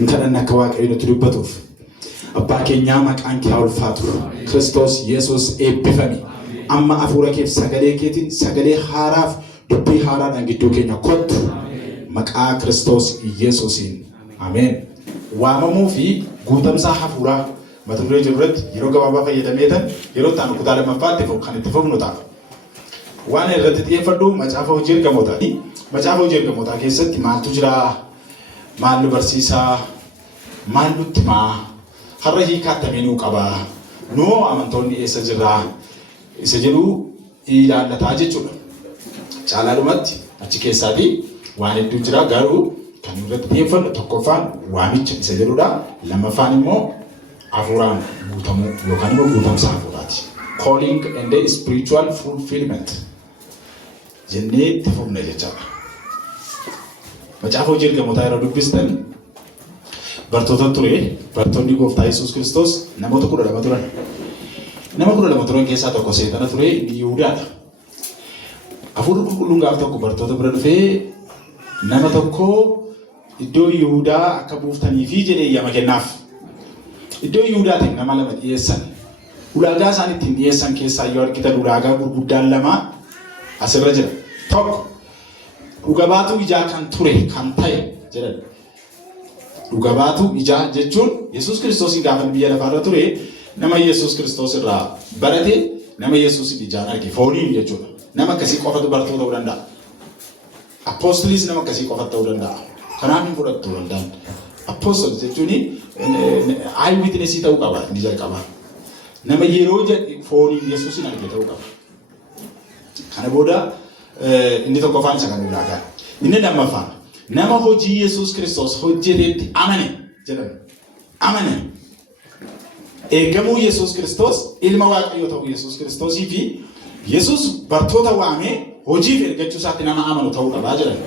Inkan akka waaqayyo nutti dubbatuuf abbaa keenyaa maqaan kee ulfaatu Kiristoos Yesuus eebbifame amma afuura keef sagalee keetiin sagalee haaraaf dubbii haaraadhaan gidduu keenya kottu maqaa Kiristoos Yesuusiin ameen. Waamamuu fi guutamsaa hafuuraa mata duree jirurratti yeroo gabaabaa fayyadameetan yeroo ta'an kutaa lammaffaatti kan itti fufnu ta'a. Waan irratti xiyyeeffadhu macaafa hojii ergamootaati. Macaafa hojii ergamootaa keessatti maaltu jira? Maal nu barsiisaa? Maal nutti himaa? Har'a hiikaa akkamii qaba? Noo amantoonni eessa jirraa? Isa jedhu ilaallataa jechuudha. Caalaalumatti achi keessaatii waan hedduu jira garuu kan irratti xiyyeeffannu tokkoffaan waamicha isa jedhudha. Lammaffaan immoo hafuuraan guutamuu yookaan immoo guutamsa hafuuraati. Calling and spiritual fulfillment. Jennee itti fufna jechaadha. Macaafa hojii ergamootaa yeroo dubbistan bartoota ture. Bartoonni gooftaa Yesuus Kiristoos namoota 12 turan. Nama 12 turan keessaa tokko seexana ture, inni Yihuudaadha. Hafuurri qulqulluun gaaf tokko bartoota bira dhufee nama tokko iddoo Yihuudaa akka buuftanii fi jedhee yama kennaaf. Iddoo Yihuudaatiin nama lama dhiyeessan. Ulaagaa isaan ittiin dhiyeessan keessaa yoo argitan ulaagaa gurguddaan lama asirra jira. Tokko dhugabaatu ijaa kan ture kan ta'e jedhan. Dhugabaatu ijaa jechuun Yesuus Kiristoosiin gaafa biyya lafaarra ture nama Yesuus Kiristoos irraa barate nama Yesuusin ijaan arge fooniin jechuudha. Nama akkasii qofatu bartuu ta'uu danda'a. Apostoliis nama akkasii qofatu ta'uu danda'a. Kanaaf hin fudhattuu danda'an. Apostolis jechuun eye witness ta'uu qaba inni jalqaba. Nama yeroo jedhe fooniin Yesuusin arge ta'uu qaba. Kana booda inni tokkoffaan isa kan ulaagaa. Inni lammaffaan nama hojii Yesuus Kiristoos hojjeteetti amane jedhame. Amane. Eegamuu Yesuus Kiristoos ilma Waaqayyoo ta'uu Yesuus Kiristoosii fi Yesuus bartoota waamee hojiif ergachuu isaatti nama amanu ta'uu qabaa jedhan.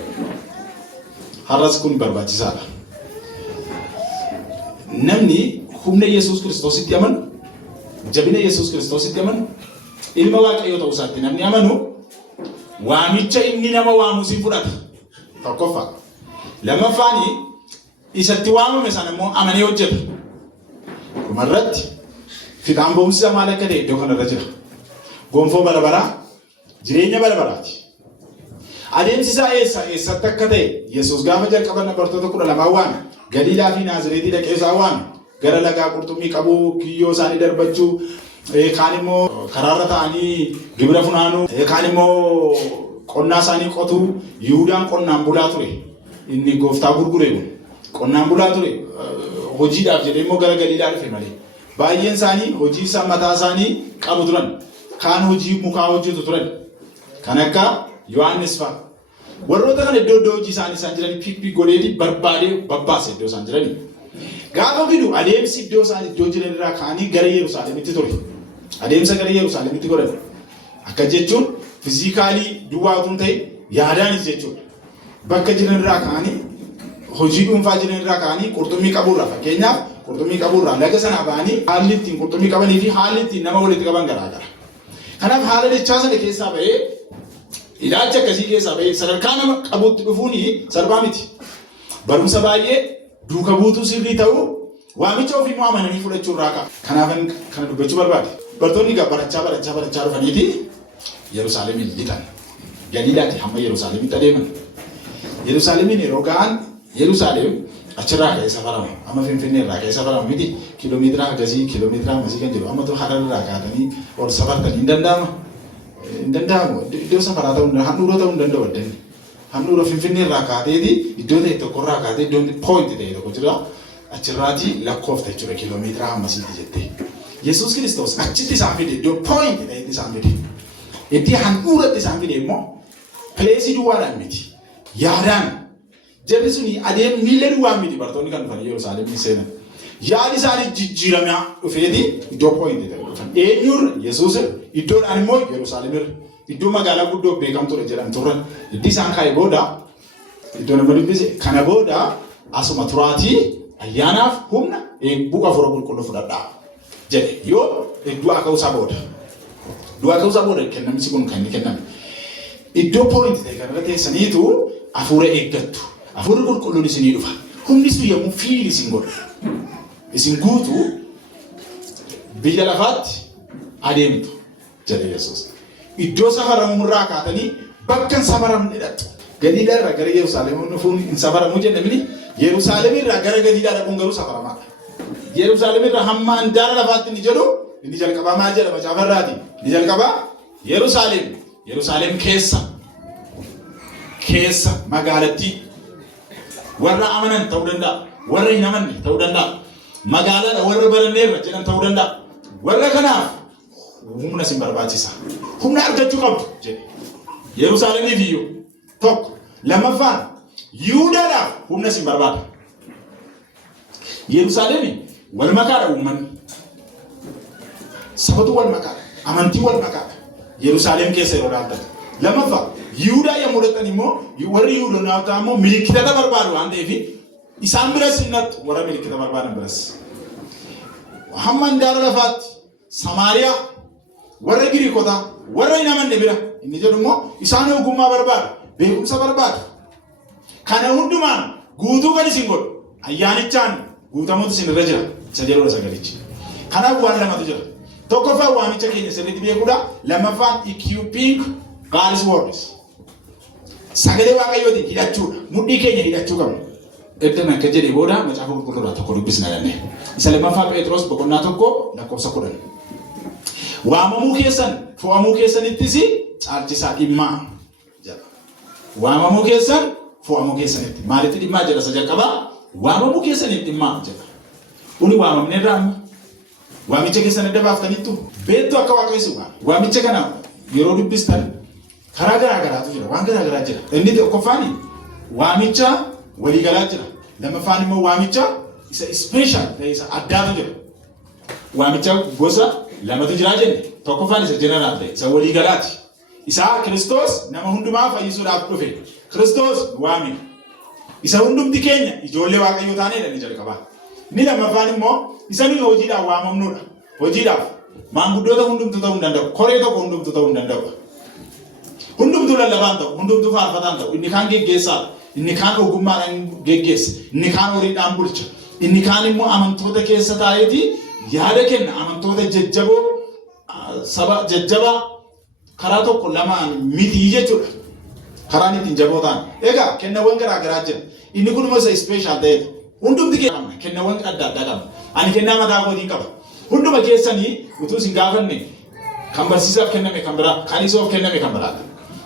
Har'as kun barbaachisaadha. Namni humna Yesuus Kiristoositti amanu, jabina Yesuus Kiristoositti amanu, ilma Waaqayyoo ta'uu isaatti namni amanu waamicha inni nama waamu si fudhata. Tokkoffaa. Lammaffaan isatti waamame sana immoo amanee hojjeta. Dhumarratti fixaan boonsisaa maal akka ta'e iddoo kanarra jira. Gonfoo barabaraa jireenya barabaraati. Adeemsi isaa eessatti akka ta'e Yesuus gaafa jalqaban bartoota 12 waame. Galiilaa fi Naazireetii dhaqee isaa waame. Gara lagaa qurxummii qabuu, kiyyoo isaanii darbachuu, kaan immoo karaarra ta'anii gibira funaanuu, kaan immoo qonnaa isaanii qotuu. Yihuudaan qonnaan bulaa ture. Inni gooftaa gurgure qonnaan bulaa ture. Hojiidhaaf jedhee immoo gara Galiilaa dhufe malee. Baay'een isaanii hojii isaa mataa isaanii qabu turan. Kaan hojii mukaa hojjetu turan. Kan akka Yohaannis fa'a. Warroota kan iddoo hojii isaanii isaan jiranii piipii godheeti barbaadee babbaase iddoo isaan jiranii. Gaafa fidu adeemsi iddoo isaan iddoo jiran irraa ka'anii gara Yerusaalemitti ture. Adeemsa gara Yerusaalemitti godhan. Akka jechuun fiizikaalii duwwaa otoo hin ta'in yaadaanis jechuudha. Bakka jiran irraa ka'anii hojii dhuunfaa jiran irraa ka'anii qurxummii qaburraa fakkeenyaaf qurxummii qaburraa laga sana ba'anii haalli ittiin qurxummii qabanii fi haalli ittiin nama walitti qaban garaagara. Kanaaf haala dachaa sana keessaa ba'ee ilaalcha akkasii keessaa ba'ee sadarkaa nama qabuutti dhufuun salphaa miti. Barumsa baay'ee duuka buutuu sirrii ta'uu waamicha ofii amananii fudhachuu irraa ka'a. Kanaaf kana dubbachuu barbaade. Bartoonni barachaa dhufaniiti Yerusaalemiin lixan. Galiilaatti hamma Yerusaalemitti adeeman. Yerusaalemiin yeroo ga'an Yerusaalem achirraa ka'ee safarama. Amma Finfinnee irraa ka'ee safarama miti. Kiiloomeetira hagasii kiiloomeetira ammasii kan jedhu amma Hararraa kaatanii ol safartanii hin danda'ama. Hin danda'amu. Iddoo safaraa ta'uu hin danda'u. Handhuura ta'uu hin danda'u addanni. Handhuura Finfinnee irraa kaateeti iddoo ta'e tokkorraa kaatee iddoon poointi ta'e tokko jira. Achirraati lakkoofta jechuudha kiiloomeetira ammasiiti jettee. Yesuus Kiristoos achitti isaan fide iddoo poointi ta'etti isaan fide. Iddoo handhuuratti isaan fide immoo pileesii duwwaadhaan miti. Yaadaan jarri suni adeem miila duwwaan miti bartoonni kan dhufan Yerusaalemiin seenan. Yaadi isaanii jijjiiramaa dhufeeti iddoo poointi ta'e dhufan. Eenyurra Yesuus iddoodhaan immoo Yerusaalemirra iddoo magaalaa guddoo beekamtuudha jedhan turran. Iddi isaan kaa'e booda iddoo nama dubbise kana booda asuma turaatii ayyaanaaf humna bu'a fura qulqulluu fudhadhaa jedhe yoo du'a ka'uusaa booda. Du'a ka'uusaa booda kennamni kun kan inni kenname. Iddoo poointi ta'e kanarra teessaniitu hafuura eeggattu. Hafuurri qulqulluun isinii dhufa. Humni sun yommuu fiil isin godhu. Isin guutuu biyya lafaatti adeemtu jedhe Yesuus. Iddoo safaramurraa kaatanii bakka hin safaramne dhaqxu. Galiilaa irraa gara Yerusaalem dhufuun hin safaramu jennee Yerusaalem irraa gara Galiilaa dhaquun garuu safaramaadha. Yerusaalem irraa hamma handaara lafaatti ni jedhu inni jalqabaa maal jedhama caafarraati. Inni jalqabaa Yerusaalem. Yerusaalem keessa magaalattii warra amanan ta'uu danda'a. Warra hin amanne ta'uu danda'a. Magaalaadha warra baranneerra jedhan ta'uu danda'a. Warra kanaaf humna isin barbaachisa. Humna argachuu qabdu jedhe. Yerusaalemiif iyyuu tokko. Lammaffaan Yihuudaadhaaf humna isin barbaada. Yerusaalemi wal makaadha uummanni. Sabatu wal makaadha. Amantii wal makaadha. Yerusaalem keessa yeroo dhaaltan. Lammaffaa Yihuudaa yommuu dhaqan immoo warri Yihuudoonni ta'an immoo miliikitata barbaadu waan ta'eef isaan biras hinnattu warra miliikita barbaadan biras. Hamma handaara lafaatti Samaariyaa warra Giriikotaa warra hin amanne bira inni jedhu immoo isaan ogummaa barbaadu beekumsa barbaadu. Kana hundumaan guutuu kan isin godhu ayyaanichaan guutamuutu isin irra jira isa jedhudha sagalichi. Kanaaf waan lamatu jira. Tokkoffaan waamicha keenya sirriitti beekuudha. Lammaffaan equipping God's words. Sagalee Waaqayyootiin hidhachuudha. Mudhii keenya hidhachuu qabna. Eddan akka jedhee booda macaafa qulqulluurraa tokko dubbisna jennee. Isa lammaffaa Phexros boqonnaa 1:10. Waamamuu keessan fo'amuu keessanittis caalchisaa dhimmaa jedha. Waamamuu keessan fo'amuu keessanitti. Maalitti dhimmaa jedha isa jalqabaa? Waamamuu keessanitti dhimmaa jedha. Kuni waamamne irraa waamicha keessan adda baaftaniittu beektu akka Waaqayyo waame. Waamicha kana yeroo dubbistan karaa garaagaraatu jira. Waan garaagaraa jira. Inni tokkoffaan waamicha waliigalaa jira. Lammaffaan immoo waamicha isa special isa addaatu jira. Waamicha gosa lamatu jira jenne. Tokkoffaan isa general ta'e isa waliigalaati. Isa Kiristoos nama hundumaa fayyisuudhaaf dhufe. Kiristoos waame. Isa hundumti keenya ijoollee Waaqayyoo taanedha ni jalqabaa. Ni lammaffaan immoo isa nuyi hojiidhaaf waamamnudha. Hojiidhaaf maanguddoota hundumtuu ta'uu hin danda'u. Koree tokko hundumtuu ta'uu hin danda'u. Hundumtuu lallabaan ta'u, hundumtuu faarfataan ta'u, inni kaan geggeessaa, inni kaan ogummaadhaan geggeessa, inni kaan horiidhaan bulcha, inni kaan immoo amantoota keessa taa'eeti yaada kenna. Amantoota jajjaboo saba jajjabaa karaa tokko lamaan miti jechuudha. Karaan ittiin jaboo ta'an. Egaa kennawwan garaagaraa jira. Inni kun immoo isa special ta'edha. Hundumti keenya kennawwan adda addaa qaba. Ani kennaa mataa kootii qaba. Hunduma keessanii utuu isin gaafanne kan barsiisaaf kenname kan biraa, kan isoof kenname kan biraadha.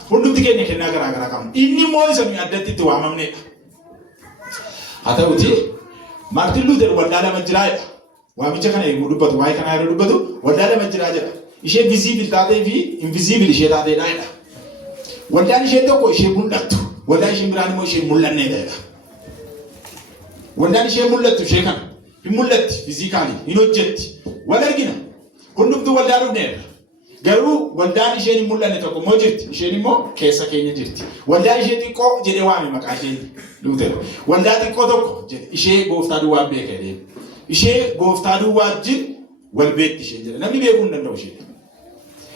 Hundumti keenya kennaa garaagaraa qabna. Inni immoo isa nuyi addatti itti waamamnedha. Haa ta'uti Maartin Luuter waldaa lama jiraa jedha. Waamicha kana yommuu dubbatu, waa'ee kanaa yeroo dubbatu waldaa lama jiraa jedha. Ishee visible taatee fi invisible ishee taateedha jedha. Waldaan ishee tokko ishee mul'attu. Waldaan ishee biraan immoo ishee mul'annee ta'edha. Waldaan ishee mul'attu ishee kana hin mul'atti fiizikaalii hin hojjetti. Wal argina. Hundumtuu waldaa dhufneerra. Garuu waldaan isheen hin mul'anne tokko immoo jirti. Isheen immoo keessa keenya jirti. Waldaan ishee xiqqoo jedhee waame maqaa ishee Luuter. Waldaa xiqqoo tokko jedhe ishee gooftaa duwwaa beeka jedhee. Ishee gooftaa duwwaa wajjin wal beekti ishee jedhe. Namni beekuu hin danda'u ishee.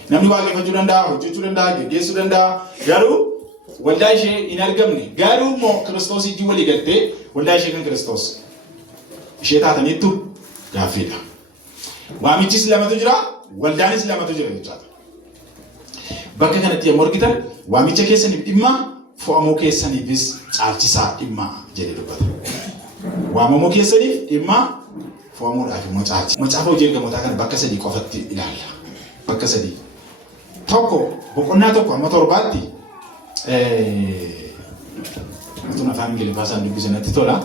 Namni waaqeffachuu danda'a, hojjechuu danda'a, geggeessuu danda'a. Garuu waldaa ishee hin argamne. Garuu immoo Kiristoos ijji walii galtee waldaa ishee kan Kiristoos ishee taataniittu gaaffiidha. Waamichis lamatu jira, waldaanis lamatu jira jechaadha. Bakka kanatti yommuu argitan waamicha keessaniif dhimma, fo'amuu keessaniifis caalchisaa dhimma jedhee dubbata. Waamamuu keessaniif dhimma, fo'amuudhaaf immoo caalchisa. Macaafa hojii ergamootaa kana bakka sadii qofatti ilaalla. Bakka sadii. Tokko boqonnaa tokko amma 7tti matuun afaan Ingiliffaan dubbisanatti tola.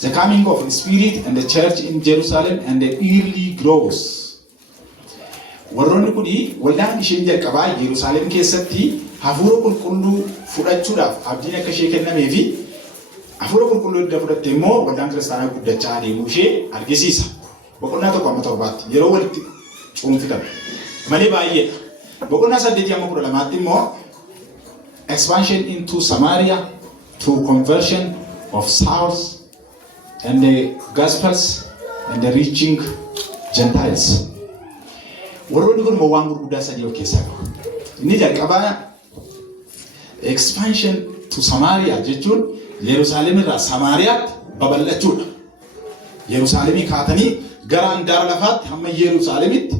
The coming of the Spirit and the church in Jerusalem and the early growth. Warroonni kuni waldaan isheen jalqabaa Yerusaalem keessatti hafuura qulqulluu fudhachuudhaaf abdiin akka ishee kennamee fi hafuura qulqulluu edda fudhatte immoo waldaan kiristaanaa guddachaa adeemuu ishee argisiisa. Boqonnaa tokko amma 7tti yeroo walitti cuunfitame malee baay'eedha. Boqonnaa 8 amma 12tti immoo expansion into Samaria through conversion of Souls and the Gospels and the reaching Gentiles. Warroonni kun waan gurguddaa sadii of keessaa qabu. Inni jalqabaa expansion to Samaria jechuun Yerusaalem irraa Samaariyaatti babal'achuudha. Yerusaalemii kaatanii gara handaara lafaatti hamma Yerusaalemitti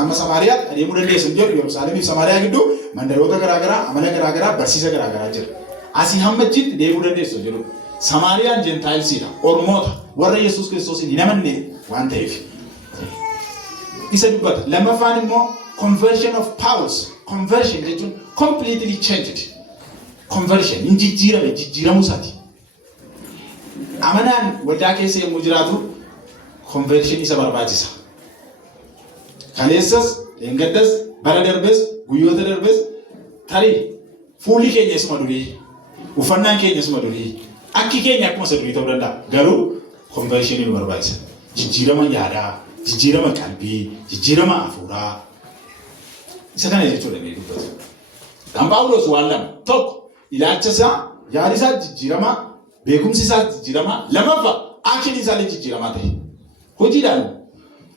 hamma Samaariyaatti adeemuu dandeessan jedhu Yerusaalemii fi Samaariyaa gidduu mandaroota garaagaraa, amala garaagaraa, barsiisa garaagaraa jira. Asii hamma achitti deemuu dandeessu jedhu. Samaariyaan Jentaayilsiidha. Ormoota warra Yesuus Kiristoos hin amanne waan ta'eef. Isa dubbata. Lammaffaan immoo conversion of powers. Conversion jechuun completely changed. Conversion hin jijjiirame, jijjiiramuu isaati. Amanaan waldaa keessa yommuu jiraatu conversion isa barbaachisa. Kaleessas, dheengaddas, bara darbes, guyyoota darbes tarii fuulli keenya isuma durii, uffannaan keenya isuma durii, akki keenya akkuma isa durii ta'uu danda'a. Garuu conversion nu barbaachisa. Jijjiirama yaadaa, jijjiirama qalbii, jijjiirama hafuuraa. Isa kana jechuudha mee dubbatu. Kan Phaawulos waan lama. Tokko ilaalcha isaa, yaada isaa jijjiirama, beekumsi isaa jijjiirama. Lammaffaa akshinii isaa jijjiiramaa ta'e. Hojiidhaan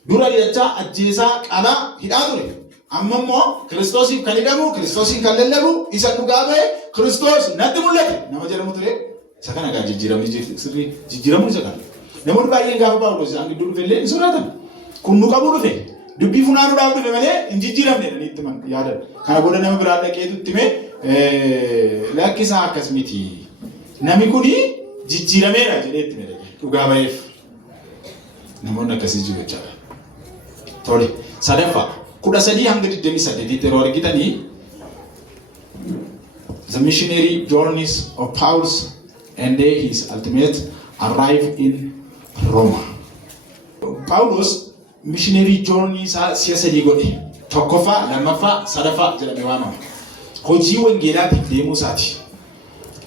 dura ilaalcha ajjeesaa qalaa hidhaa ture. Amma immoo Kiristoosiif kan hidhamu, Kiristoosiin kan lallabu, isa dhugaa ba'e Kiristoos natti mul'ate nama jedhamu ture. Isa kana gaa jijjiiramu isa kana. Namoonni baay'een gaafa Phaawulos isaan gidduu dhufe illee hin sodaatan. Kun nu qabuu dhufe. Dubbii funaanuudhaaf dhufe malee hin jijjiiramne itti yaadan. Kana booda nama biraa dhaqeetu itti mee lakkisaa akkas miti. Namni kuni jijjiirameera jedhee itti mee dhugaa ba'eef. Namoonni akkasii jiru jechaadha. Tole. Sadaffaa 13 hanga 28 yeroo argitanii the missionary journeys of Paul and his ultimate arrive in Rome. Paulus missionary journey isaa siya sadii godhe. Tokkoffaa, lammaffaa, sadaffaa jedhamee waamama. Hojii wangeelaatiif deemuu isaati.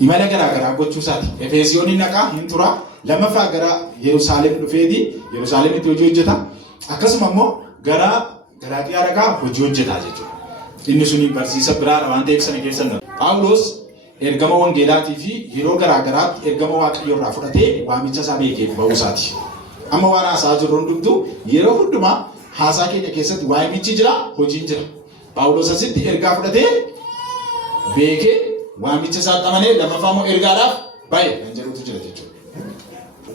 Imala garaagaraa gochuu isaati. Efeesiyooniin dhaqaa hin tura. Lammaffaa gara Yerusaalem dhufeeti. Yerusaalemitti hojii hojjeta. Akkasuma immoo gara Galaatiyaa dhaqaa hojii hojjetaa jechuudha. Inni suni barsiisa biraadha waan ta'eef sana keessan dha. Phaawulos ergama wangeelaatii fi yeroo garaagaraatti ergama Waaqayyoo irraa fudhatee waamicha isaa beekee ba'uu isaati. Amma waan haasaa jirru hundumtuu yeroo hundumaa haasaa keenya keessatti waamichi jira, hojiin jira. Phaawulos asitti ergaa fudhatee beekee waamicha isaa xamanee lammaffaa immoo ergaadhaaf baay'ee kan jedhutu jira jechuudha.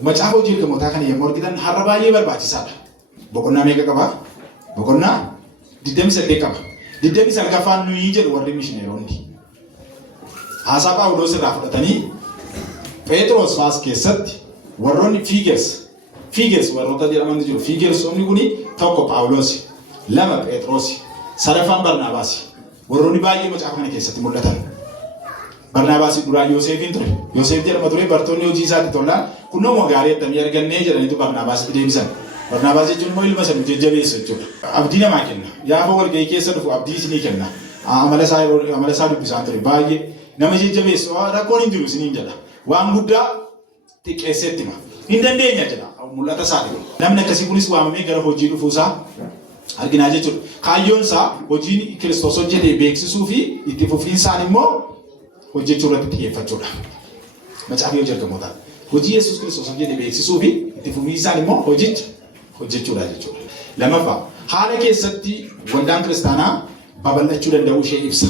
Macaafa hojii ergamootaa kana yommuu argitan har'a baay'ee barbaachisaadha. Boqonnaa meeqa qaba? Boqonnaa 28 qaba. 29ffaan nuyi jedhu warri mishineeronni. Haasaa Phaawulos irraa fudhatanii Phexros faas keessatti warroonni Figures warroota jedhaman jiru. Figersonni kuni tokko Phaawulos, lama Phexros, sadaffaan Barnaabaas. Warroonni baay'ee macaafa kana keessatti mul'atan. Barnaabaas duraa Yoosefin ture. Yoosef jedhama ture bartoonni hojii isaatti tolaan kunoo gaarii attamii argannee jedhaniitu Barnaabaasitti deebisan. Barnaabaas jechuun immoo ilma sana jajjabeessa jechuudha. Abdii namaa kenna. Gaafa walgahii keessa dhufu abdii isinii kenna. Amala isaa dubbisaan ture baay'ee nama jajjabeessu rakkoon hin jiru isiniin jedha. Waan guddaa xiqqeesseetti hima. Hin dandeenya jedha. Mul'ata isaati. Namni akkasii kunis waamamee gara hojii dhufuusaa arginaa jechuudha. Kaayyoon isaa hojii Kiristoos hojjetee beeksisuu fi itti fufiinsaan immoo hojjechuu irratti xiyyeeffachuudha. Macaafa hojii ergamootaa. Hojii Yesuus Kiristoos hojjetee beeksisuu fi itti fufiinsaan immoo hojjechuudha jechuudha. Lammaffaa haala keessatti waldaan kiristaanaa babal'achuu danda'uu ishee ibsa.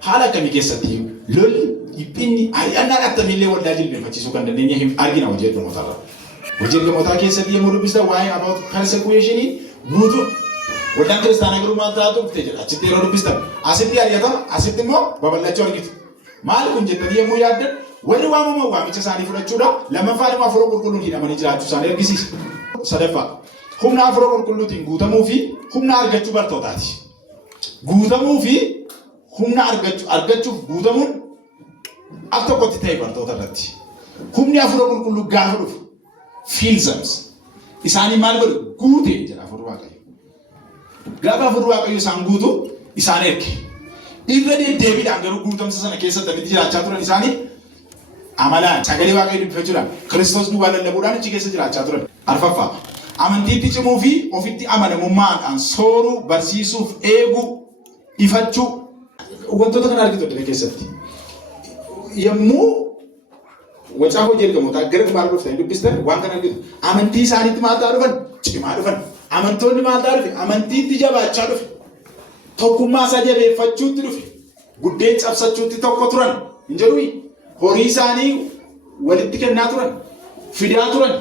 Haala akkamii keessatti lolli dhiphinni ari'annaan akkamiillee waldaa jilbeeffachiisuu kan dandeenye argina hojii ergamootaa irraa. Hojii ergamootaa keessatti yommuu dubbista waa'ee about persecution guutuu waldaan kiristaanaa garuu maal taatu dhufte jedha. Achitti yeroo dubbistan asitti ari'atama asitti immoo babal'achuu argitu. Maal kun jettanii yommuu yaaddan warri waamaman waamicha isaanii fudhachuudha. Lammaffaan immoo hafuura qulqulluun hidhamanii jiraachuu isaanii argisiisa. Sadaffaa humna hafuura qulqulluutiin guutamuu fi humna argachuu bartootaati. Guutamuu fi humna argachuuf guutamuun al tokkotti ta'e bartoota irratti. Humni hafuura qulqulluu gaafa dhufu filsams isaanii maal godhu guute jedha hafuurri Waaqayyo. Gaafa hafuurri Waaqayyo isaan guutu isaan erge. Irra deddeebiidhaan garuu guutamsa sana keessatti akkamitti jiraachaa turan isaanii amalaan sagalee Waaqayyo dubbifachuudhaan Kiristoos duwwaa lallabuudhaan achi keessa jiraachaa turan. Arfaffaa amantiitti cimuu fi ofitti amanamummaadhaan sooruu, barsiisuuf, eeguu, ifachuu wantoota kana argitu adda keessatti. Yommuu macaafa hojii ergamootaa gara dhumaa dhuftanii dubbistan waan kana argitu. Amantii isaaniitti maal ta'aa dhufan? Cimaa dhufan. Amantoonni maal ta'aa dhufe? Amantiitti jabaachaa dhufe. Tokkummaa isaa jabeeffachuutti dhufe. Guddeen cabsachuutti tokko turan. Hin jedhu horii isaanii walitti kennaa turan. fidaa turan.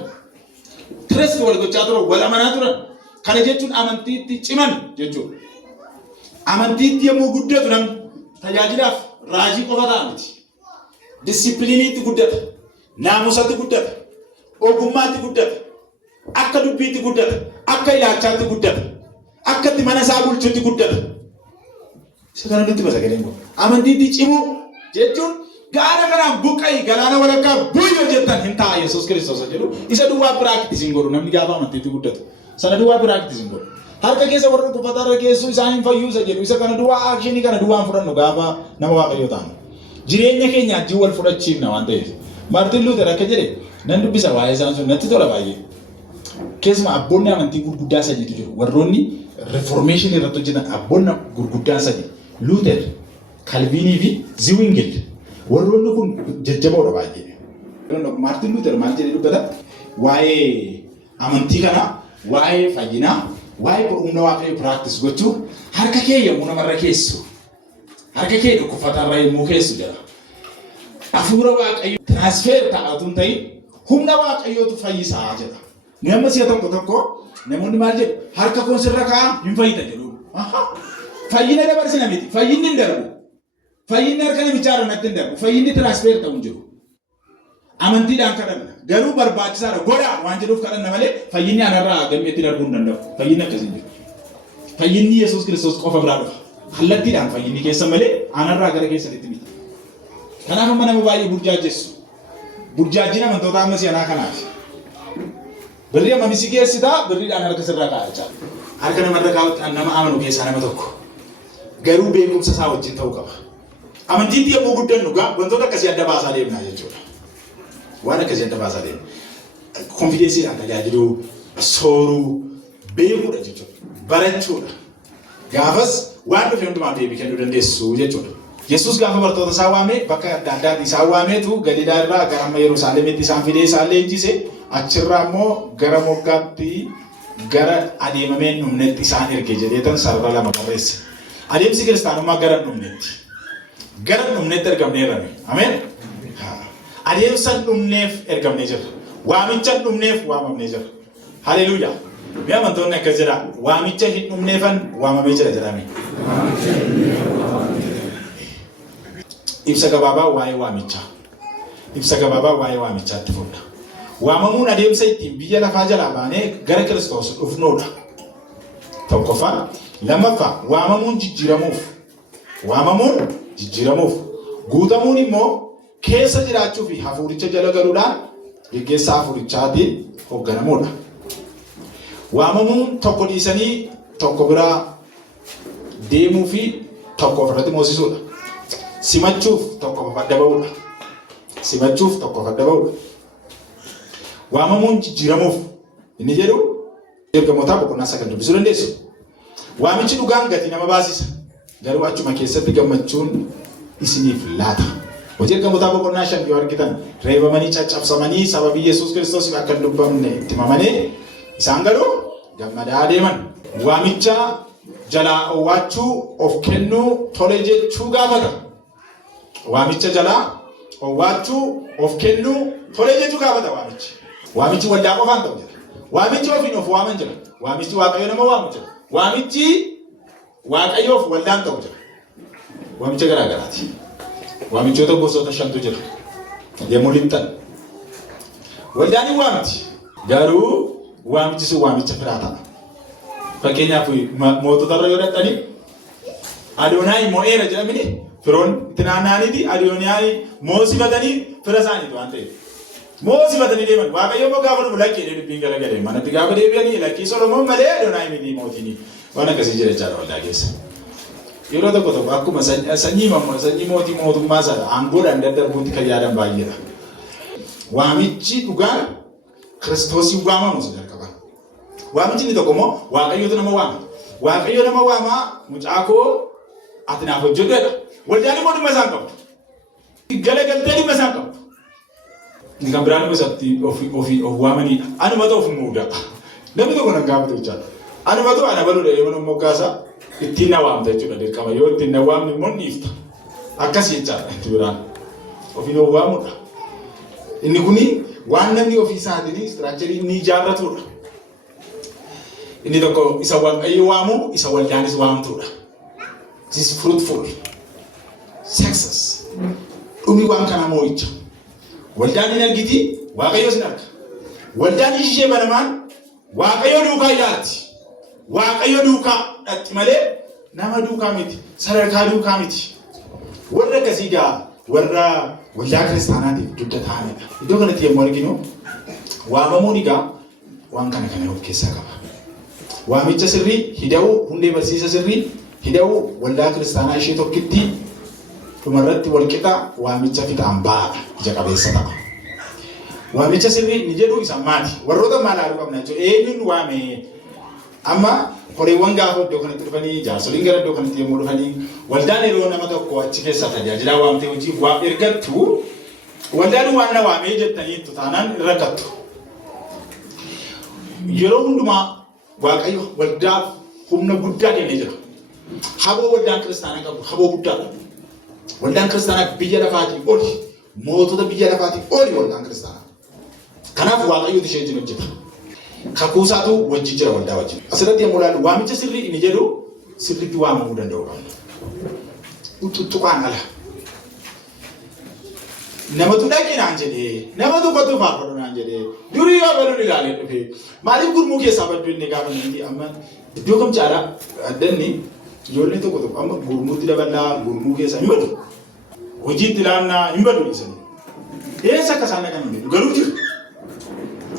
Tiresti wal gochaa turan, wal amanaa turan. Kana jechuun amantiitti ciman jechuudha. Amantiitti yommuu guddatu namni tajaajilaaf raajii qofa ta'a miti. Disipiliiniitti guddata, naamusatti guddata, ogummaatti guddata, akka dubbiitti guddata, akka ilaalchaatti guddata, akka itti mana isaa bulchutti guddata. Isa kana nutti basa gadeen kun. Amantiitti cimuu jechuun gaara kanaan buqqa'ii galaana walakkaa buyyoo jettan hin ta'a Yesuus Kiristoos jedhu isa duwwaa piraaktiisiin godhu namni gaafa amantiitti guddatu. Sana duwwaa piraaktiisiin godhu. Harka keessa warra dhufatarra keessuu isaan hin fayyuusa jedhu isa kana duwwaa aakshinii kana duwwaan fudhannu gaafa nama waaqayyoo ta'an. Jireenya keenya ajjii wal fudhachiifna waan ta'eef. Maartin Luuter akka jedhe nan dubbisa waa'ee isaan sun natti tola baay'ee. Keessumaa abboonni amantii gurguddaa sadiitu jiru. Warroonni reformeeshin irratti hojjetan abboonni gurguddaa sadii. Luuter, Kalviinii fi Ziwingil. Warroonni kun jajjaboodha baay'ee. Maartin Luuter maal jedhee dubbata? Waa'ee amantii kana, waa'ee fayyinaa, waa'ee humna waaqayyoo piraaktis gochuu harka kee yommuu namarra keessu. Harka kee dhukkufatarra yommuu keessu jedha. Hafuura waaqayyoo tiraansfeer ta'atuun ta'in humna waaqayyootu fayyisaa jedha. Ni amma si'a tokko tokko namoonni maal jedhu harka koon sirra kaa'aa hin fayyita jedhu. Fayyina dabarsina miti. Fayyinni hin darbu. Fayyinni harka namichaarra natti hin darbu. Fayyinni tiraansfeer ta'uun jiru. Amantiidhaan kadhanna. Garuu barbaachisaadha. Godhaa waan jedhuuf kadhanna malee fayyinni anarraa gammeetti darbuu hin danda'u. Fayyinni akkasii jiru. Fayyinni Yesuus Kiristoos qofa biraa dhufa. Kallattiidhaan fayyinni keessa malee anarraa gara keessanitti miti. Kanaaf amma nama baay'ee burjaajessu. Burjaajjiin amantoota amma si'anaa kanaaf. Birrii amma misi geessitaa birriidhaan harka sirraa kaa'achaa. Harka namarra kaa'uudhaan nama amanu keessaa nama tokko. Garuu beekumsa isaa wajjin ta'uu qaba. Amantiitti yommuu guddannu wantoota akkasii adda baasaa deemnaa jechuudha. Waan akkasii adda baasaa deemna. Konfidensiidhaan tajaajiluu, sooruu, beekuudha jechuudha. Barachuudha. Gaafas waan dhufe hundumaa deebii kennuu dandeessu jechuudha. Yesuus gaafa bartoota isaa waamee bakka adda addaatti isaan waameetu Galiilaa irraa gara amma Yerusaalemitti isaan fidee isaan leenjise achirraa immoo gara moggaatti gara adeemamee dhumnetti isaan erge jedheetan sarara lama barreesse. Adeemsi kiristaanummaa gara dhumnetti. Gara dhumnetti ergamnee jirra. Ameen. Adeemsa dhumneef ergamnee jirra. Waamicha dhumneef waamamnee jirra. Haleluuyaa. Mee amantoonni akkas jedha waamicha hin dhumneefan waamamee jira jedhame. Ibsa gabaabaa waa'ee waamichaa. Ibsa gabaabaa waa'ee waamichaatti fudhaa. Waamamuun adeemsa ittiin biyya lafaa jalaa baanee gara Kiristoos dhufnuudha. Tokkoffaa. Lammaffaa waamamuun jijjiiramuuf. Waamamuun jijjiiramuuf. Guutamuun immoo keessa jiraachuu fi hafuuricha jala galuudhaan geggeessaa hafuurichaatiin hoogganamuudha. Waamamuun tokko dhiisanii tokko biraa deemuu fi tokko ofirratti moosisuudha. Simachuuf tokko adda ba'uudha. Simachuuf tokko adda ba'uudha. Waamamuun jijjiiramuuf inni jedhu ergamootaa boqonnaa 9 dubbisuu dandeessu. Waamichi dhugaan gatii nama baasisa. Garuu achuma keessatti gammachuun isiniif laata. Hojii ergamootaa boqonnaa 5 yoo argitan reebamanii caccabsamanii sababii Yesuus Kiristoos akka hin dubbamne itti mamanii isaan garuu gammadaa deeman. Waamicha jalaa owwaachuu of kennuu tole jechuu gaafata. Waamicha jalaa owwaachuu of kennuu tole jechuu gaafata waamichi. Waamichi waldaa qofaan ta'u jira. Waamichi ofiin of waaman jira. Waamichi waaqayyo nama waamu jira. Waamichi waaqayyoof waldaan ta'u jira. Waamicha garaa garaati. Waamichoota gosoota 5tu jira. Yemmuu lixxan. Waldaan hin waamti. Garuu waamichi sun waamicha firaa ta'a. Fakkeenyaaf moototarra yoo dhaqxanii Adoonaayi moo'eera jedhamini firoon itti naanna'aniiti Adoonaayi moosifatanii fira isaaniitu waan ta'eef. Moosifatanii deeman waaqayyo immoo gaafa dhufu lakkee dubbiin garagalee manatti gaafa deebi'anii lakkii Solomoon malee Adoonaayi miti mootiin waan akkasii jira jechaadha waldaa keessa. Yeroo tokko tokko akkuma sanyii mootii mootummaa sana aangoodhaan daddarbuutti kan yaadan baay'eedha. Waamichi dhugaan Kiristoosiin waamamu isa jalqaba. Waamichi inni tokko immoo waaqayyootu nama waama. Waaqayyo nama waamaa mucaakoo ati naaf hojjedheedha. Waldaan immoo dhimma isaan qabu. Galagaltee dhimma isaan qabu. Inni kan biraan dhimma isaatti of waamanidha. Anumatu of muuda. Namni tokko nan gaafate jechaadha. Anumatu ana baluudha yoo nama moggaasaa ittiin na waamta jechuudha dirqama. Yoo ittiin na waamne immoo dhiifta. Akkas jechaadha itti biraan. Ofiin of waamudha. Inni kuni waan namni ofii isaatiin istiraakcharii inni ijaarratudha. Inni tokko isa Waaqayyo waamu, isa waldaanis waamtudha. This is fruitful. Success. Dhumi waan kana moo'icha. Waldaan hin argiti, Waaqayyo sin arga. Waldaan ishee banamaan Waaqayyo duukaa ilaatti. Waaqayyo duukaa dhatti malee nama duukaa miti, sadarkaa duukaa miti. Warra akkasii gaa warra waldaa kiristaanaatiif dugda ta'anidha. Iddoo kanatti yommuu arginu waamamuun egaa waan kana of keessaa qaba. Waamicha sirrii hidhuu, hundee barsiisa sirrii hidhuu waldaa kiristaanaa ishee tokkitti dhumarratti walqixa waamicha fixaan baadha ija qabeessa ta'a. Waamicha sirrii ni jedhu isa maati? Warroota maal haaluu qabna jechuudha. Eenyuun waame amma horeewwan gaafa iddoo kanatti dhufanii jaarsoliin gara iddoo kanatti yommuu dhufanii waldaan yeroo nama tokko achi keessa tajaajilaa waamtee hojii waa ergattu waldaan waan na waamee jettaniitu taanaan irra gattu. Yeroo hundumaa Waaqayyo waldaaf humna guddaa kennee jira. Haboo waldaan kiristaanaa qabu haboo guddaadha. Waldaan kiristaanaa biyya lafaatii oli, mootota biyya lafaatii oli waldaan kiristaanaa. Kanaaf Waaqayyo ishee hojjeta. Kakuusaatu wajjin jira waldaa wajjin. Asirratti yommuu ilaallu waamicha sirrii inni jedhu sirriitti waamamuu danda'u qabna. Tuttuqaan ala. Namatu dhaqinaan jedhee, namatu qotuu faarfadhunaan jedhee, durii yoo baluun ilaalee dhufee, maaliif gurmuu keessaa baddu inni gaafa namni amma iddoo kam caalaa addanni ijoollee tokko amma gurmuutti dabalaa gurmuu keessaa hin badu. Hojiitti ilaannaa hin badu dhiisanii. Eessa akka isaan dhaqan hin beeku garuu jiru.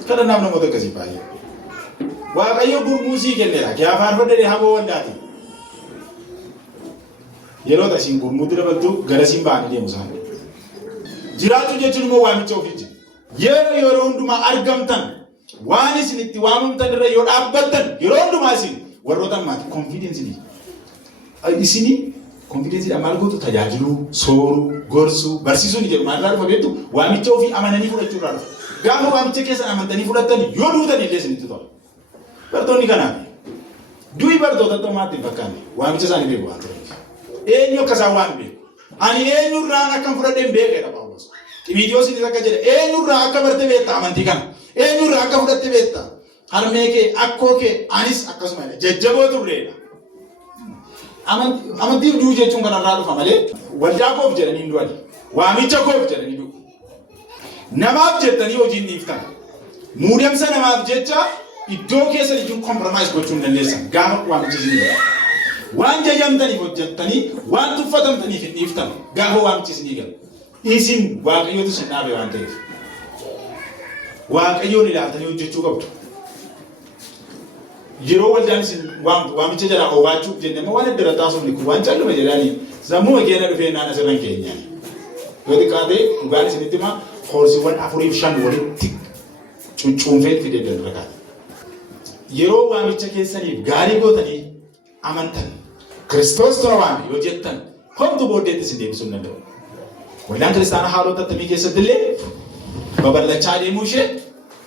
Kana namoota akkasii baay'ee. Waaqayyo gurmuu sii kenneera. Yaa faarfadhee haboo waldaati. Yeroo tasiin gurmuutti dabaltu gara siin ba'anii deemu isaanii. Jiraatu jechuun immoo waamicha ofiiti. Yeroo hundumaa argamtan waan isin itti waamamtan irra yoo dhaabbattan yeroo hundumaa isin warroota ammaati konfiidensii. Isinii konfiidensiidhaan maal gootu tajaajiluu, sooruu, gorsuu, barsiisuu ni jedhu maalirraa dhufa beektu waamicha ofii amananii fudhachuu irraa dhufa. Gaafa waamicha keessan amantanii fudhattan yoo duutan illee isinitti tola. Bartoonni kanaaf du'i bartoota tomaatti hin fakkaanne waamicha isaanii beeku waan ta'eef. Eenyu akka isaan waan beeku. Ani eenyurraan akkan fudhadheen beekeedha Phaawulos. Ximootiyoosinis akka jedhe eenyurraa akka barte beekta amantii kana. Eenyurraa akka fudhatte beekta. Harmee kee, akkoo kee, anis akkasuma jajjaboo turreedha. Amantii du'u jechuun kanarraa dhufa malee waldaa koof jedhanii hin du'ani. Waamicha koof jedhanii du'u. Namaaf jettanii hojiin dhiiftan. Muudamsa namaaf jecha iddoo keessa ijuun kompromaayis gochuu hin dandeessan. Gaafa waamicha isin waan jajamtaniif hojjettanii waan tuffatamtaniif hin dhiiftan. Gaafa waamichi isin galu. Isin Waaqayyootu isin dhaabe waan ta'eef. Waaqayyoon ilaaltanii hojjechuu qabdu. Yeroo waldaan isin waamicha jalaa oobaachuuf jenne immoo waan adda taasifne kun waan calluma jedhanii sammuu keenya dhufee naan asirran keenyaan. Yoo xiqqaatee dhugaan isinitti himaa hoorsiiwwan 4-5 walitti cuunfee fidee danda'a. Yeroo waamicha keessaniif gaarii gootanii amantan Kiristoos tola waame yoo jettan homtuu booddeetti isin deebisuu hin danda'u. Waldaan kiristaanaa haalota akkamii keessatti illee babal'achaa deemuu ishee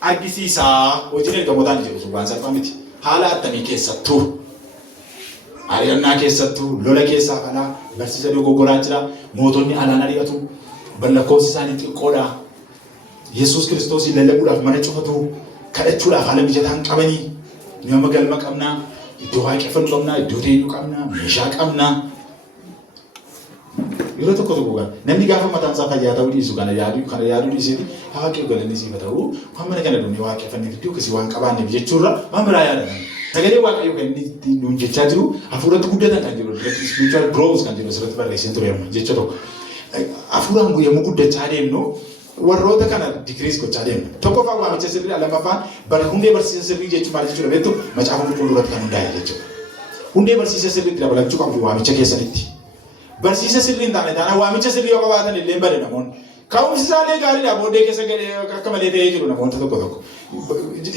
argisiisaa hojiin ergamootaan jedhu waan salphaa miti. Haala akkamii keessattuu ari'annaa keessattuu lola keessaa alaa barsiisa dogoggoraa jira. Mootonni alaan ari'atu lakkoofsi isaanii xiqqoodha. Yesuus Kiristoos lallabuudhaaf mana cufatu kadhachuudhaaf haala mijataan qabanii nama galma qabnaa, iddoo waaqeffannuu qabnaa, iddoo teenyuu qabnaa, meeshaa qabnaa. Yeroo tokko namni gaafa mataan isaa fayyaa ta'uu dhiisu kana yaaduu dhiiseeti waaqayyo galanni siif ta'u waan mana kana dhumne waaqeffanneef iddoo akkasii waan qabaanneef jechuurra waan biraa yaadatan. Sagalee waaqayyo kan inni nuun jechaa jiru hafuuratti guddatan kan jiru spiritual growth kan jiru asirratti barreessee ture jecha tokko. Hafuuraan yommuu guddachaa deemnu warroota kana dikiriis gochaa deemna. Tokkoffaa waamicha sirrii, lammaffaan hundee barsiisa sirrii jechuun maal jechuudha beektu macaafa qulqulluu irratti kan hundaa'e jechuudha. Hundee barsiisa sirriitti dabalachuu qabdu waamicha keessanitti. Barsiisa sirrii hin taane taana waamicha sirrii yoo qabaatan illee hin bade namoonni. Ka'umsi isaallee gaariidha booddee keessa akka malee ta'ee jiru namoota tokko.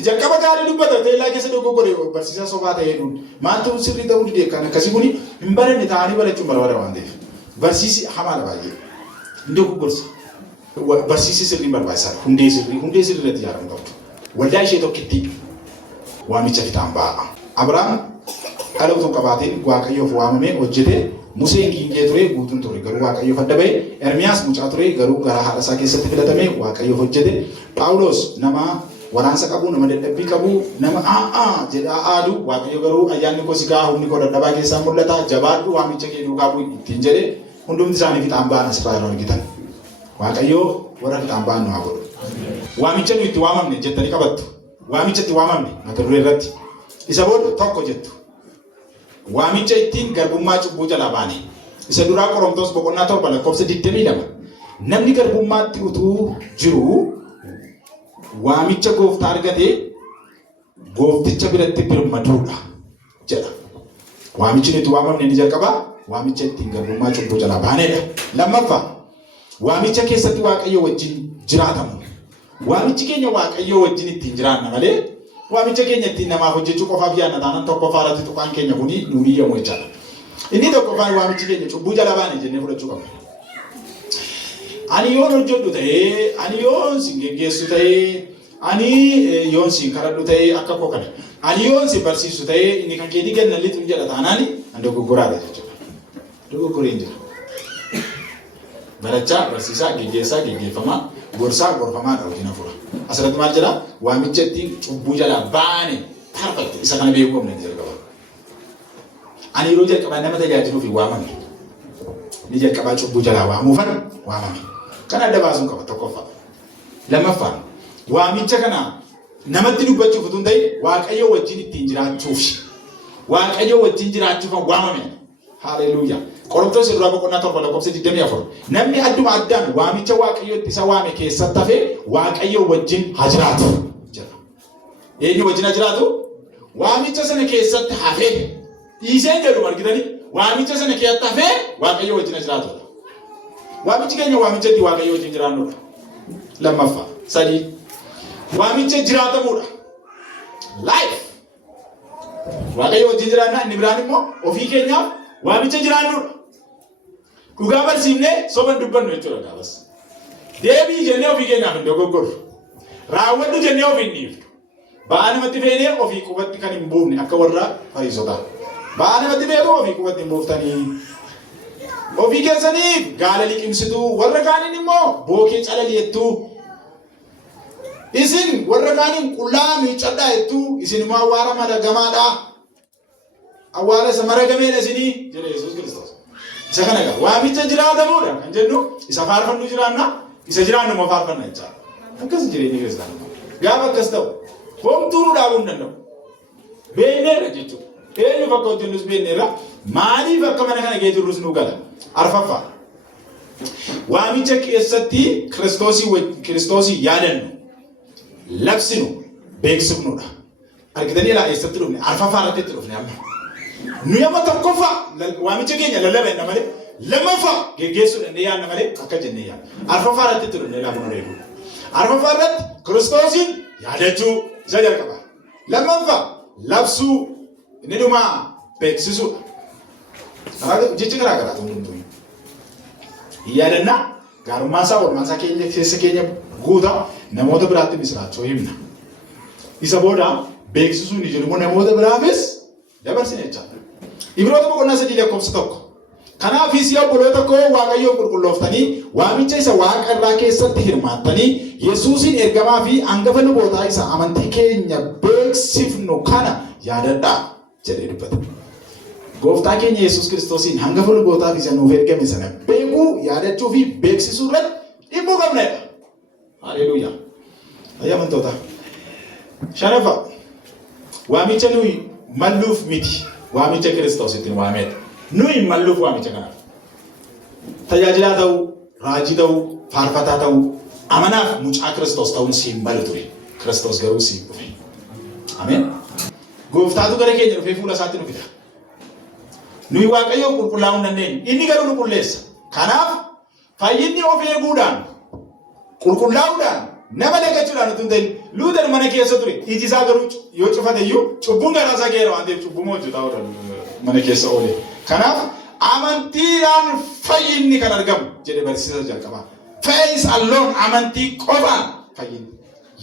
Jalqaba gaarii dubbata teellaa keessa dogoggore barsiisa sobaa ta'ee nuun maaltu sirrii ta'uu didee kan akkasii kuni hin badanne ta'anii barachuun barbaada waan ta'eef. Barsiisi hamaadha baay'ee. Hin dogoggorsa. Barsiisi sirrii barbaachisaadha. Hundee sirrii irratti ijaaramuu qabdu. Waldaa ishee tokkitti waamicha fitaan ba'a. Abrahaam Dhalootu qabaatiin Waaqayyoof waamamee hojjetee Museen giingee ture guutuun ture garuu Waaqayyoof adda ba'e. Ermiyaas mucaa ture garuu gara haadha isaa keessatti filatamee Waaqayyoof hojjete. Phaawulos nama waraansa qabu, nama dadhabbii qabu, nama jedhaa aadu Waaqayyo garuu ayyaanni koo si ga'a, humni koo dadhabaa keessaa mul'ata, jabaadhu waamicha kee duukaa bu'i ittiin jedhee hundumti isaanii fixaan ba'an asirraa yeroo argitan. Waaqayyo warra fixaan ba'an nu haa godhu. Waamicha nu itti waamamne jettanii qabattu. Waamicha itti waamamne mata duree irratti. Isa booda tokko jettu. Waamicha ittiin garbummaa cubbuu jalaa baane. Isa duraa Qorontos boqonnaa 7 lakkoofsa 22. Namni garbummaatti utuu jiru waamicha gooftaa argatee goofticha biratti birmaduudha jedha. Waamichi itti waamamne ni jalqaba. Waamicha ittiin garbummaa cubbuu jalaa baanedha. Lammaffaa waamicha keessatti Waaqayyo wajjin jiraatamu. Waamichi keenya Waaqayyo wajjin ittiin jiraanna malee waamicha keenya ittiin namaaf hojjechuu qofaaf yaadna taanaan tokkoffaa irratti tuqaan keenya kuni nuyi yommuu jechaadha. Inni tokkoffaan waamichi keenya cubbuu jalaa baane jennee fudhachuu qabna. Ani yoon hojjedhu ta'ee, ani yoon sin geggeessu ta'ee, ani yoon sin kadhadhu ta'ee akka koo kana. Ani yoon sin barsiisu ta'ee inni kan keetii kennan lixuun jedha taanaani an dogoggoraadha jechuudha. Dogoggoreen jira. Barachaa, barsiisaa, geggeessaa, geggeeffamaa, gorsaa, gorfamaadha wajjin hafuura. Asirratti maal jedhaa? Waamicha ittiin cubbuu jalaa baane perfect isa kana beekuu qabna jalqaba. Ani yeroo jalqabaa nama tajaajiluuf waamame. Ni jalqabaa cubbuu jalaa waamuufan waamame. Kana adda baasuun qaba tokkoffaa. Lammaffaan waamicha kana namatti dubbachuuf utuu hin ta'in Waaqayyo wajjin ittiin jiraachuuf. Waaqayyo wajjin jiraachuuf waamame. Haleluuyaa. Qorontos irraa boqonnaa 7 lakkoofsa 24. Namni adduma addaan waamicha Waaqayyo isa waame keessatti hafee Waaqayyo wajjin haa jiraatu jedha. Eenyu wajjin haa jiraatu? Waamicha sana keessatti hafee dhiiseen jedhu argitanii waamicha sana keessatti hafee Waaqayyo wajjin haa jiraatu. Waamichi keenya waamicha itti Waaqayyo wajjin jiraannudha. Lammaffaa. Sadii. Waamicha jiraatamuudha. Life. Waaqayyo wajjin jiraannaa inni biraan immoo ofii keenyaaf waamicha jiraannudha. Dhugaa barsiifnee soban dubbannu jechuudha gaafas. Deebii jennee ofii keenyaaf hin dogoggorru. Raawwadhu jennee ofii hin dhiifnu. Ba'aa namatti feenee ofii qubatti kan hin buufne akka warra Fariisotaa. Ba'aa namatti feenee ofii qubatti hin buuftanii. Ofii keessaniif gaala liqimsituu warra kaaniin immoo bookee calali'ettuu. Isin warra kaaniin qullaa miiccadhaa jettuu isin immoo awwaara maragamaadhaa. Awwaala isa maragameedha isinii jedha Yesuus Kiristoos. Isa kana egaa waamicha jiraatamuudha kan jennu isa faarfannu jiraanna isa jiraannu immoo faarfanna jechaadha. Akkas jireenya kiristaanaa. Gaafa akkas ta'u homtuu nu dhaabuu hin danda'u. Beekneerra jechuudha. Eenyuuf akka hojjennus beekneerra maaliif akka mana kana ga'ee jirrus nu gala. Arfaffaa. Waamicha keessatti Kiristoosii yaadannu labsinu beeksifnudha. Argitanii ilaa eessatti dhufne arfaffaa irratti itti dhufne amma. Nu yamma tokkoffaa waamicha keenya lallabeenna malee lammaffaa geggeessuu dandeeyyaanna malee akka jennee yaadna. Arfaffaa irratti itti dhufne ilaa reefu. Arfaffaa irratti Kiristoosiin yaadachuu isa jalqaba. Lammaffaa labsuu inni dhumaa beeksisuudha. Jechi garaa garaa hundumtuu. Yaadannaa gaarummaa isaa oolmaan isaa keessa keenya guutaa namoota biraatti misiraachoo himna. Isa booda beeksisuun ni jiru namoota biraafis dabarsine jechaadha. Ibroota boqonnaa 3 lakkoofsa 1. Kanaaf isin obboloota koo Waaqayyoon qulqullooftanii waamicha isa Waaqa irraa keessatti hirmaattanii Yesuusin ergamaa fi hangafa lubootaa isa amantii keenya beeksifnu kana yaadadhaa jedhee dubbata. Gooftaa keenya Yesuus Kiristoosiin hangafa lubootaa isa nuuf ergame sana beekuu, yaadachuu fi beeksisuu irratti dhibbuu qabnedha. Haleluuyaa. Ayyamantoota. Shanaffaa. Waamicha nuyi malluuf miti. Waamicha Kiristoos ittiin waamedha. Nuyi malluuf waamicha kanaaf. Tajaajilaa ta'uu, raajii ta'uu, faarfataa ta'uu, amanaaf mucaa Kiristoos ta'uun siin malu ture. Kiristoos garuu siin dhufe. Ameen. Gooftaatu gara keenya dhufee fuula isaatti nu fida. Nuyi Waaqayyoon qulqullaa'uu hin dandeenyu. Inni garuu nu qulleessa. Kanaaf fayyinni of eeguudhaan, qulqullaa'uudhaan, nama dagachuudhaan utuu hin ta'in Luuter mana keessa ture. Iji isaa garuu yoo cufate iyyuu cubbuun garaa isaa geera waan ta'eef cubbuma hojjetaa mana keessa oole. Kanaaf amantiidhaan fayyinni kan argamu jedhe barsiisa jalqabaa. Faith alone amantii qofaan fayyinni.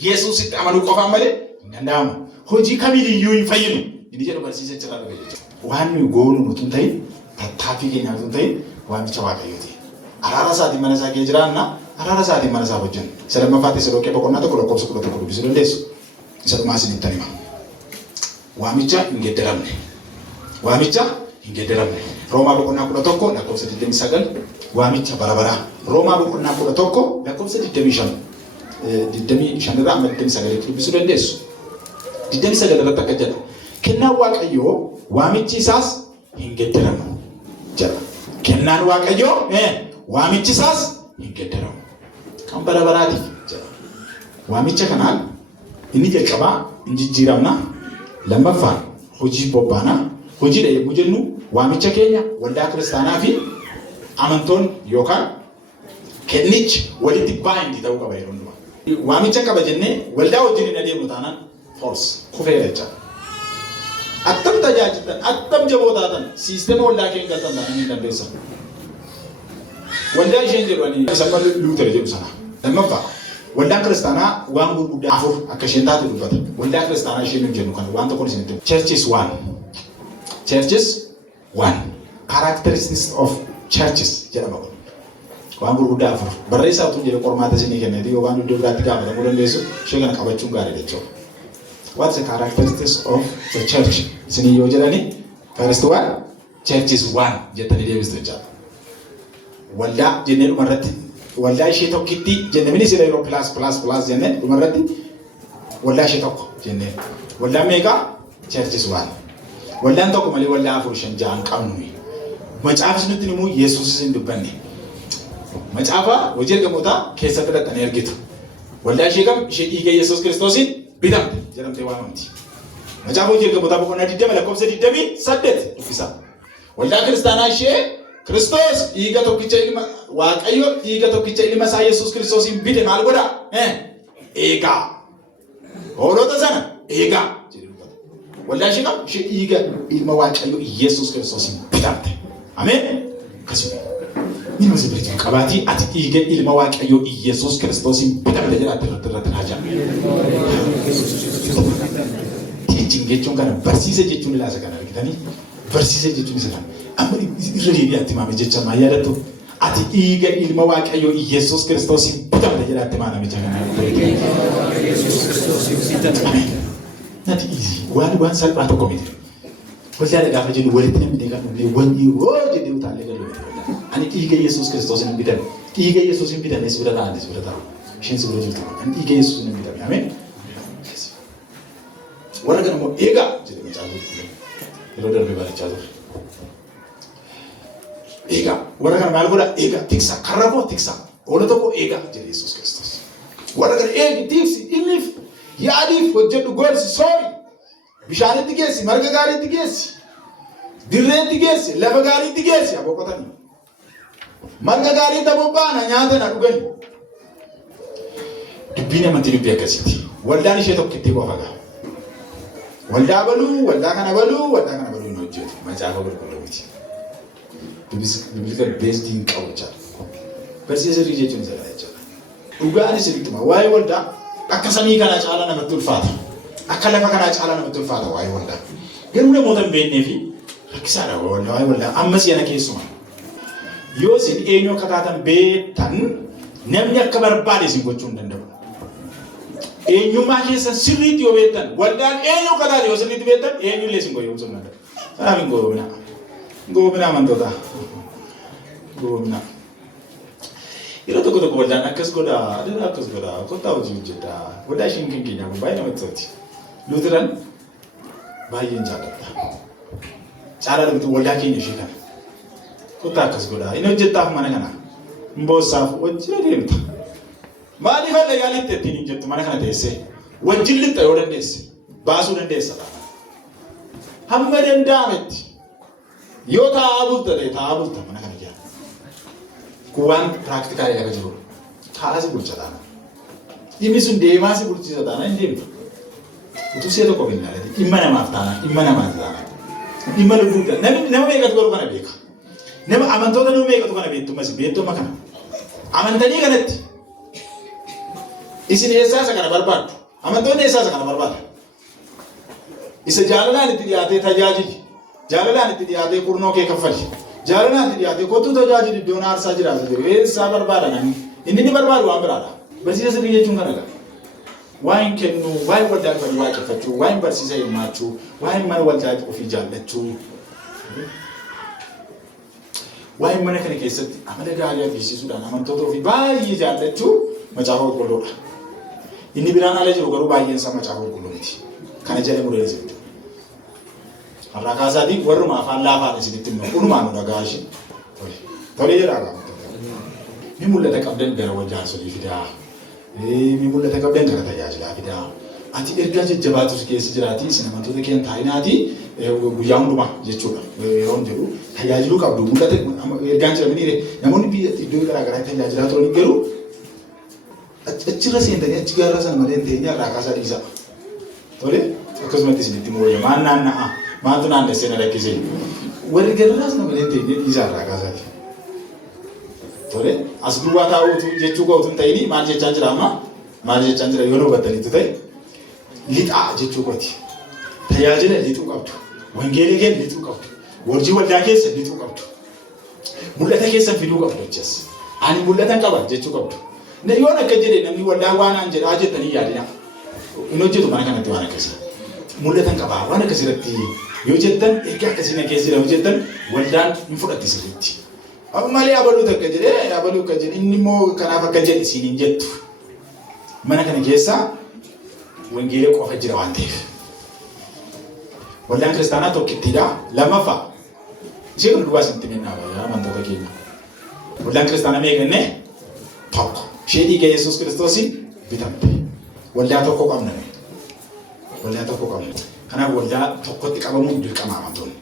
Yesuusitti amanuu qofaan malee hin danda'amu. Hojii kamiiyyuu hin fayyinu. Inni jedhu barsiisa jira dhufe jechuudha. waan nuyi goonu nuti hin ta'in tattaaffii keenyaa nuti hin ta'in waamicha waaqayyooti. Araara isaatiin mana isaa kee jiraanna araara isaatiin mana isaa hojjenna. Isa lammaffaa Tesaloniqee boqonnaa 1:11 dubbisuu dandeessu. Isa dhumaa isinitti hima. Waamicha hin gedderamne. Waamicha hin gedderamne. Roomaa boqonnaa 11:29 waamicha bara baraa. Roomaa boqonnaa 11:25 irraa amma 29 dubbisuu dandeessu. 29 irratti akka jedha. Kennaan Waaqayyoo waamichi isaas hin gedderamu jedha. Kennaan Waaqayyoo waamichi isaas hin gedderamu. Kan bara baraatiif jedha. Waamicha kanaan inni jalqabaa hin jijjiiramna. Lammaffaan hojii bobbaanaa. Hojiidha yommuu jennu waamicha keenya waldaa kiristaanaa fi amantoonni yookaan kennichi walitti baay'inti ta'uu qaba yeroo hundumaa. Waamicha qaba jennee waldaa wajjin hin adeemnu taanaan false kufeera jechaadha. Attam tajaajiltan, attam jaboo taatan siisteema waldaa keenya galtan taanaan hin dandeessan. Waldaa isheen jedhanii sabba Luuter jedhu sana. Lammaffaa waldaan kiristaanaa waan gurguddaa afur akka isheen taate dubbata. Waldaa kiristaanaa isheen hin jennu kana waan tokkoon isinitti himu. Church is one. Church is one. Characteristics of churches jedhama kun. Waan gurguddaa afur. Barreessaa utuu jedhe qormaata isinii kenneeti yookaan iddoo biraatti gaafatamuu dandeessu ishee kana qabachuun gaarii jechuudha. What's the characteristics of the church? Isinii yoo jedhani first one, church is one jettanii deebistu jechaadha. Waldaa jennee dhumarratti waldaa ishee tokkitti jennee minis yeroo plus jennee dhumarratti waldaa ishee tokko jennee waldaan meeqa? Church is one. Waldaan tokko malee waldaa afur shan ja'an qabnu. Macaafni nutti himu Yesuusis hin dubbanne. Macaafa hojii ergamootaa keessatti dhaqanii argitu. Waldaa ishee kam? Ishee dhiiga Yesuus Kiristoosiin bitamte jedhamtee waamamti. Macaafa hojii ergamootaa boqonnaa 20 lakkoofsa 28 dubbisa. Waldaa kiristaanaa ishee Kiristoos dhiiga tokkicha ilma Waaqayyo dhiiga tokkicha ilma isaa Yesuus Kiristoosiin bite maal godha? Eegaa. Hoolota sana eegaa. Waldaa ishee kam? Ishee dhiiga ilma Waaqayyo Yesuus Kiristoosiin bitamte. Ameen. Akkasuma. Inni masa birrii qabaatii ati dhiiga ilma Waaqayyo Yesuus Kiristoosiin bitamte jedhaatti irratti raajaa. Teaching jechuun kana barsiisa jechuun ilaasa kana argitanii barsiisa jechuun isa kana. Amma irra deebi'aatti maame jecha maa yaadattu ati dhiiga ilma Waaqayyo Yesuus Kiristoosiin bitamte jedhaatti maa namicha kana. Nati easy. Waan salphaa tokko miti. Waldaa gaafa jennu walitti namni deegaan dhufee wanni hoo jedhee utaalee galuu miti. Ani dhiiga Yesuus Kiristoosiin hin bitame. Dhiiga Yesuus hin bitame si bira ta'an si bira ta'u. Isheen si bira jirtu. Ani dhiiga Yesuus hin bitame. Ameen. Warra kana immoo eegaa jedhee macaafa yeroo darbee barachaa ture. Eegaa warra kana maal godha? Eegaa tiksa karra koo tiksa oola tokko eegaa jedhe Yesuus Kiristoos. Warra kana eegi tiksi ilmiif yaadiif hojjedhu gorsi soori. Bishaanitti geessi, marga gaariitti geessi, dirreetti geessi, lafa gaariitti geessi aboqotanii. Marga gaariitti abobbaana nyaata na dhugani. Dubbiin amantii dubbii akkasiiti. Waldaan ishee tokkittii qofa gaa. Waldaa baluu, waldaa kana baluu hin hojjetu. Macaafa qulqulluu miti. Bibilika beestii hin qabu jechaadha. Barsiisa sirrii jechuun isa kana jechaadha. Dhugaan isinittuma waa'ee waldaa akka samii kanaa caalaa namatti ulfaata. Akka lafa kanaa caalaa namatti ulfaata waa'ee waldaa. Garuu namoota hin beeknee fi rakkisaadha waa'ee waldaa amma si'ana keessuma. Yoo isin eenyu akka taatan beektan namni akka barbaade isin gochuu hin danda'u. Eenyummaa keessan sirriitti yoo beektan waldaan eenyu akka taate yoo sirriitti beektan eenyullee isin goyoomsuu hin danda'u. Kanaaf hin goyoomina. Goyoomina amantoota. Goyoomina. Yeroo tokko waldaan akkas godhaa, kottaa hojii hojjedhaa. Waldaa isheen kan keenyaa kun baay'ee namatti tolti. Luuteran baay'een jaalladha. Caalaa dhabdu waldaa keenya ishee kana. Kottaa akkas godhaa. Inni hojjettaaf mana kana. Mboossaaf wajjin adeemta. Maaliif haala yaalitti ittiin hin jettu mana kana teessee? Wajjin lixxa yoo dandeesse. Baasuu dandeessa ta'a. Hamma danda'ametti. Yoo taa'aa bulta ta'e taa'aa bulta mana kana jaa. Kuwaan praktikaali lafa jiru. Taa'aa si bulcha taana. Dhimmi sun deemaa si bulchiisa taana hin deemtu. Utuu si'a tokko hin ilaalati. Dhimma namaaf taana. Dhimma namaaf taana. Dhimma lubbuudha. Nama meeqatu garuu kana beeka. Nama amantoota nama meeqatu kana beektummas beektumma kana. Amantanii kanatti. Isin eessaa isa kana barbaaddu. Amantoonni eessaa isa kana barbaadu. Isa jaalalaan itti dhiyaatee tajaajili. Jaalalaan itti dhiyaatee kurnoo kee kaffali. Jaalalaan itti dhiyaatee kottuu tajaajila iddoon aarsaa jiraatu jiru. Eessaa barbaada namni. Inni ni barbaadu waan biraadha. Barsiisa sirrii jechuun kana dha. Waan kennu, waan waldaa dhufanii waaqeffachuu, waan barsiisa hirmaachuu, waan mana waldaa ofii jaallachuu. Waan mana kana keessatti amala gaarii agarsiisuudhaan amantoota ofii baay'ee jaallachuu macaafa qulqulluudha. Inni biraan ala jiru garuu baay'een isaa macaafa qulqulluu miti. Kana jedhee muree jirtu. Har'a kaasaatii warruma afaan laafaan isinitti himu. Kunumaan nu dhagaa ishee. Tolee jedhaa. Mi mul'ata qabdan gara waljaarsolii fidaa. Mi mul'ata qabdan gara tajaajilaa fidaa. Ati ergaa jajjabaatus keessa jiraatii isin amantoota keenya taa'inaatii guyyaa hundumaa jechuudha. Yeroo jedhu tajaajiluu qabdu mul'ata ergaan jedhamanii namoonni biyya iddoo garaa garaa tajaajilaa turan garuu achirra seentanii achi gaarraa sana malee ta'ee irraa kaasaa dhiisaa. Tolee akkasumatti isinitti mooyya maan naanna'a maantu naannessee na rakkisee warri garraa sana malee ta'ee dhiisaa irraa kaasaati. Tolee as duwwaa taa'uutu jechuu kootu hin ta'ini maal jechaa jira amma maal jechaa jira yoo hubattaniitu ta'e lixaa jechuu kooti. Tajaajila lixuu qabdu. Wangeelii keessa lixuu qabdu. Warjii waldaa keessa lixuu qabdu. Mul'ata keessa fiduu qabdu jechuudha. Ani mul'atan qaba jechuu qabdu. Yoo akka jedhee namni waldaa waan aan jedhaa jettanii yaadina. Inni hojjetu mana kanatti waan akkasii. Mul'atan qabaa waan akkasirratti yoo jettan erga akkasii keessa jira yoo jettan waldaan hin fudhatti sirriitti. Malee abaluu takka jedhee abaluu akka jedhe inni immoo kanaaf akka jedhe isiin hin jettu. Mana kana keessa wangeelii qofa jira waan ta'eef. Waldaan kiristaanaa tokkittiidha. Lammaffaa ishee kun duwwaa isinitti minnaa baay'ee amantoota keenya. Waldaan kiristaanaa meeqannee tokko. Ishee dhiiga Yesuus Kiristoosiin bitamte. Waldaa tokko qabna. Waldaa tokko qabna. Kanaaf waldaa tokkotti qabamuun dirqama amantoonni.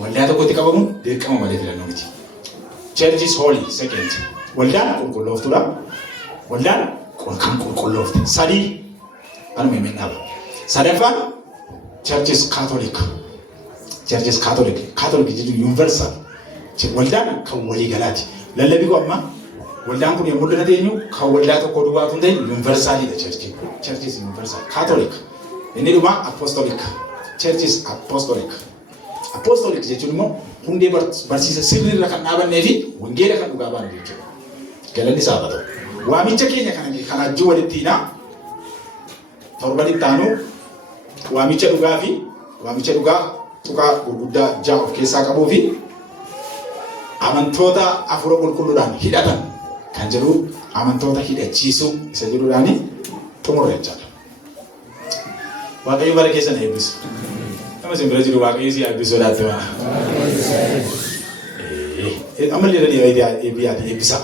Waldaa tokkotti qabamuun dirqama malee filannoo miti. Church is holy, second. Waldaan qulqullooftuudha. Waldaan kan qulqulloofte. Sadii anuma minnaa baay'ee. Sadaffaan Church is Catholic. Church is Catholic. Catholic jechuun universal. Waldaan kan waliigalaati. Lallabii koo amma waldaan kun yommuu mul'ata eenyu kan waldaa tokko duwwaa kun ta'e universalidha church. Church is universal. Catholic. Inni dhuma apostolic. Church is apostolic. Apostolic jechuun immoo hundee barsiisa sirriirra kan dhaabannee fi wangeela kan dhugaa baanu jechuudha. Galanni isaa haa ta'u. Waamicha keenya kan ajjuu walittiidha. Torban itti aanu waamicha dhugaa fi waamicha dhugaa tuqaa gurguddaa ja'a of keessaa qabuu fi amantoota hafuura qulqulluudhaan hidhatan kan jedhu amantoota hidhachiisuu isa jedhuudhaan xumurra jechaadha. Waaqayyo bara keessan eebbisu. Nama isin bira jiru waaqayyo si eebbisu sodaatti waan. Amallee eebbisaa.